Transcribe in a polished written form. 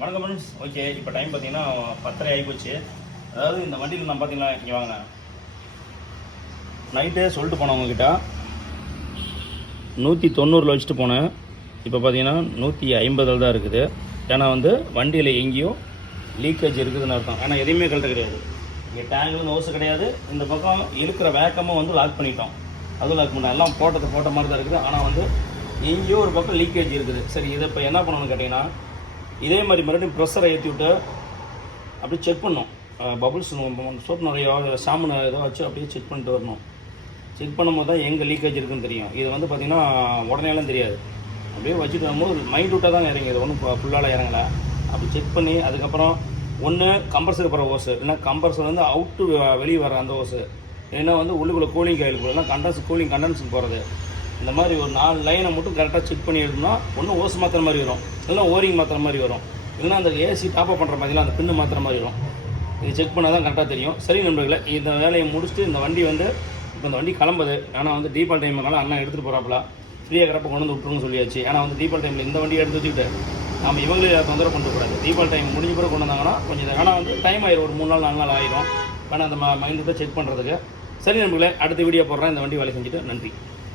வணக்கம் friends. Okay, இப்போ time பார்த்தீங்கன்னா 10:30 ஆகிப்போச்சு. அதாவது இந்த வண்டியில் நான் பார்த்தீங்கன்னா இங்கே வாங்க, நைட்டே சொல்லிட்டு போனவங்கக்கிட்ட 190 வச்சுட்டு போனேன். இப்போ பார்த்தீங்கன்னா 150 தான் இருக்குது. ஏன்னா வண்டியில் எங்கேயும் லீக்கேஜ் இருக்குதுன்னு அர்த்தம். ஆனால் எதையுமே கழட்ட கிடையாது. இங்கே டேங்க்லேருந்து ஓசு கிடையாது. இந்த பக்கம் இருக்கிற வேக்கமாக லாக் பண்ணிட்டோம். அதுவும் லாக் பண்ணோம். எல்லாம் போட்ட மாதிரி தான் இருக்குது. ஆனால் எங்கேயோ ஒரு பக்கம் லீக்கேஜ் இருக்குது. சரி, இதை இப்போ என்ன பண்ணணும்னு கேட்டிங்கன்னா, இதே மாதிரி மறுபடியும் ப்ரெஷரை ஏற்றி விட்டு அப்படியே செக் பண்ணணும். பபுள்ஸ் சோப் நிறைய சாமனை ஏதோ வச்சு அப்படியே செக் பண்ணிட்டு வரணும். செக் பண்ணும்போது தான் எங்கே லீக்கேஜ் இருக்குதுன்னு தெரியும். இது பார்த்திங்கன்னா உடனேலாம் தெரியாது. அப்படியே வச்சுட்டு வரும்போது மைண்ட் விட்டால் தான் இறங்கிது, ஒன்றும் ஃபுல்லால் இறங்கலை. அப்படி செக் பண்ணி அதுக்கப்புறம் ஒன்று கம்ப்ரஸருக்கு போகிற ஓஸு, இல்லைன்னா கம்ப்ரஸர் அவுட்டு வெளியே வர அந்த ஓஸு, ஏன்னா உள்ளுக்குள்ளே கூலிங் காயில் போகலாம், கண்டன்ஸுக்கு போகிறது. இந்த மாதிரி ஒரு 4 லைனை மட்டும் கரெக்டாக செக் பண்ணி எடுத்தோம்னா ஒன்று ஓஸ் மாற்றுற மாதிரி வரும், இல்லைனா ஓரிங் மாற்றுற மாதிரி வரும், இல்லைனா அந்த ஏசி டாப்அப் பண்ணுற மாதிரிலாம் அந்த பின்னு மாற்றுற மாதிரி வரும். இது செக் பண்ணால் தான் கரெக்டாக தெரியும். சரி நண்பர்களே, இந்த வேலையை முடிச்சுட்டு இந்த வண்டி இப்போ இந்த வண்டி கிளம்புது. ஆனால் டீபால் டைம்னால அண்ணா எடுத்துகிட்டு போகிறாப்புல, ஃப்ரீயாக கரெக்டாக கொண்டு விட்டுருன்னு சொல்லியாச்சு. ஏன்னா டீபால் டைமில் இந்த வண்டியை எடுத்து வச்சுக்கிட்டு நம்ம இவங்களே தொந்தரவு பண்ணிடக்கூடாது. டீபால் டைம் முடிஞ்ச பிறகு கொண்டு வந்தாங்கன்னா கொஞ்சம், ஆனால் டைம் ஆயிடும், ஒரு 3 நாள் 4 நாள் ஆயிடும். ஆனால் அந்த மைண்ட் செக் பண்ணுறதுக்கு. சரி நண்பர்களே, அடுத்த வீடியோ போடுறேன். இந்த வண்டி வேலை செஞ்சுட்டு நன்றி.